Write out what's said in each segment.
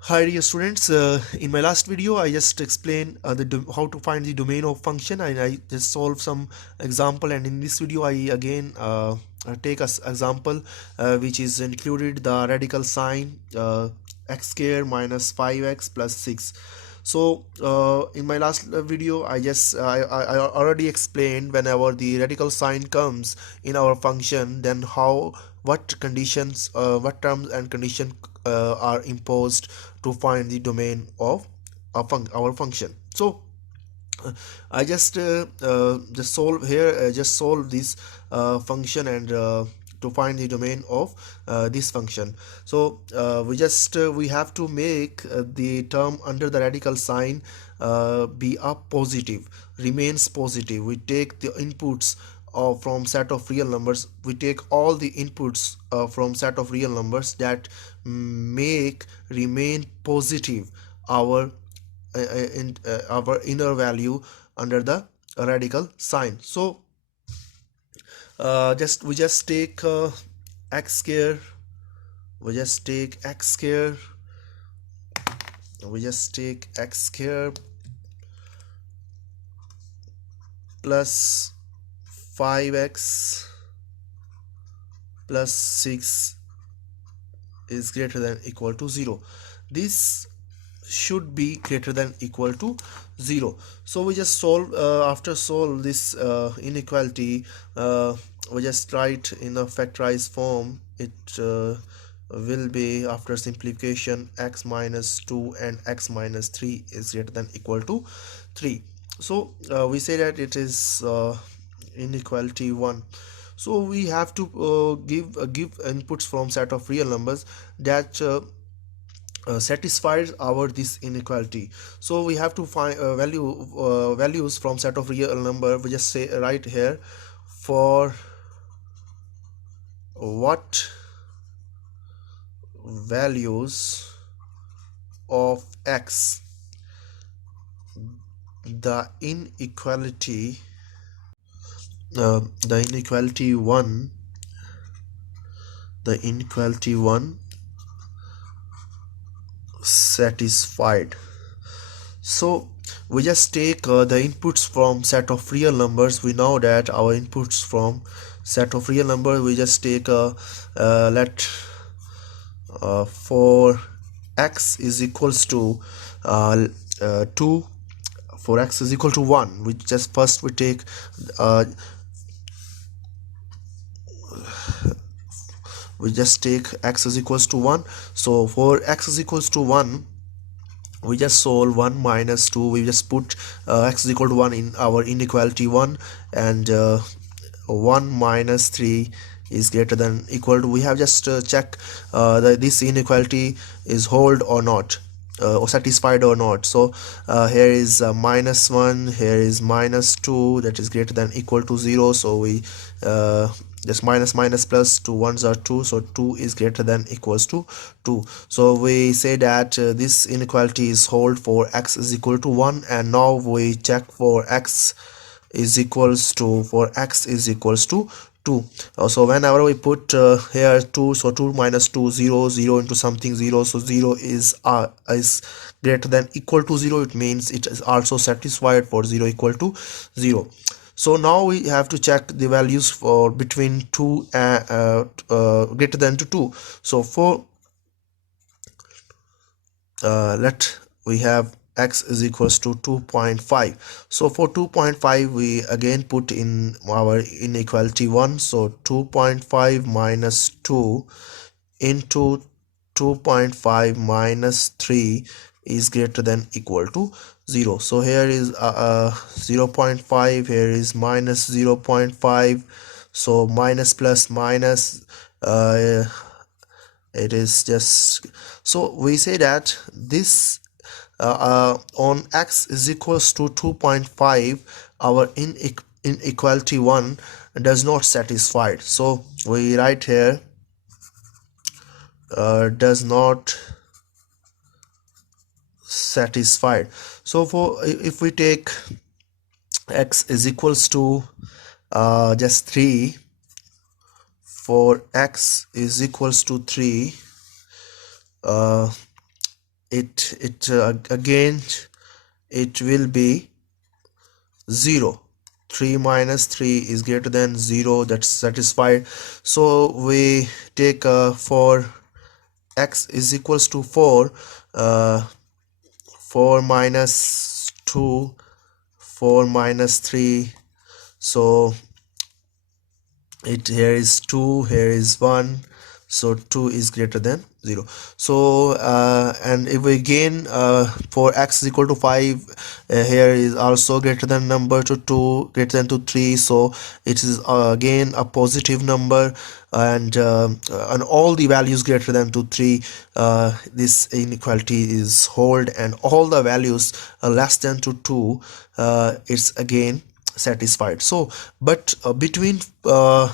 Hi dear students, in my last video I just explained how to find the domain of function, and I just solved some example, and in this video I again take as example which is included the radical sign x square minus 5x plus 6. So in my last video I already explained whenever the radical sign comes in our function, then how what conditions what terms and condition are imposed to find the domain of our function. So I just solve here just solve this function and to find the domain of this function. So we have to make the term under the radical sign be a positive, remains positive. We take the inputs from set of real numbers. We take all the inputs from set of real numbers that make remain positive our our inner value under the radical sign. So just take x square we just take x square we just take x square plus 5x plus 6 is greater than equal to 0. This should be greater than equal to 0. So we just solve after solve this inequality, we just write in a factorized form. It will be, after simplification, x minus 2 and x minus 3 is greater than equal to 3. So we say that it is inequality 1. So we have to give inputs from set of real numbers that satisfies our this inequality. So we have to find values from set of real number. We just say right here, for what values of x the inequality the inequality 1 the inequality 1 satisfied. So we just take the inputs from set of real numbers. We know that our inputs from set of real numbers, we just take let for x is equals to 2, for x is equal to 1, we just first we take x is equals to 1. So for x is equals to 1, we just solve 1 minus 2. We just put x is equal to 1 in our inequality 1, and 1 minus 3 is greater than equal to, we have just check that this inequality is hold or not, or satisfied or not. So here is minus 1, here is minus 2, that is greater than equal to 0. So we just minus minus plus 2 ones are 2, so 2 is greater than equals to 2. So we say that this inequality is hold for x is equal to 1. And now we check for x is equals to 2. So whenever we put here 2, so 2 minus 2, 0, 0 into something 0, so 0 is greater than equal to 0. It means it is also satisfied for 0 equal to 0. So now we have to check the values for between 2 greater than to 2. So for let we have x is equals to 2.5. so for 2.5, we again put in our inequality 1. So 2.5 minus 2 into 2.5 minus 3 is greater than equal to 0. So here is 0.5, here is minus 0.5. so minus plus minus, it is just, so we say that this on x is equals to 2.5, our inequality 1 does not satisfy. So we write here does not satisfied. So for if we take x is equals to just 3, for x is equals to 3, again it will be 0. 3 minus 3 is greater than 0, that's satisfied. So we take for x is equals to 4, 4 minus 2, 4 minus 3. So it here is 2, here is 1, so 2 is greater than 0. So and if we gain for x is equal to 5, here is also greater than number to 2, greater than to 3, so it is again a positive number. And all the values greater than to 3, this inequality is hold, and all the values less than to 2, it's again satisfied. So but between 2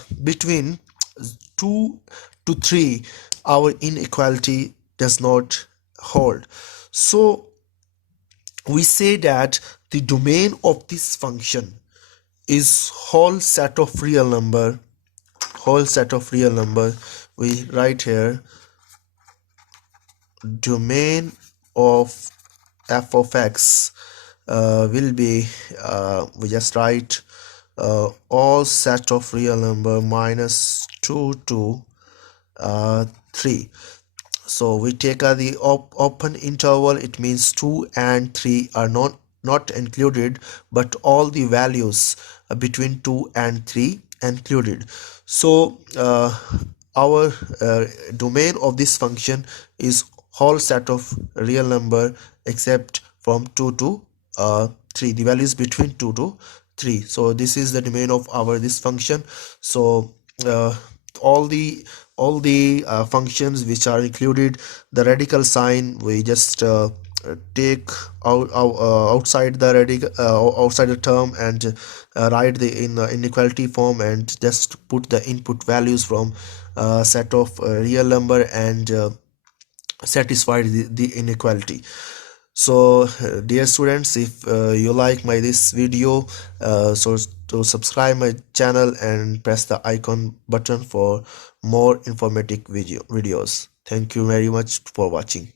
to 3, our inequality does not hold. So we say that the domain of this function is whole set of real number. Whole set of real number, we write here domain of f of x will be we just write all set of real number minus 2 to 3. So we take the open interval, it means 2 and 3 are not included, but all the values between 2 and 3 included. So our domain of this function is whole set of real number except from 2 to 3, the values between 2 to 3. So this is the domain of our this function. So all the functions which are included the radical sign, we just take outside the radical outside the term, and write the inequality form, and just put the input values from set of real number, and satisfy the inequality. So dear students, if you like my this video, so to subscribe my channel and press the icon button for more informative videos. Thank you very much for watching.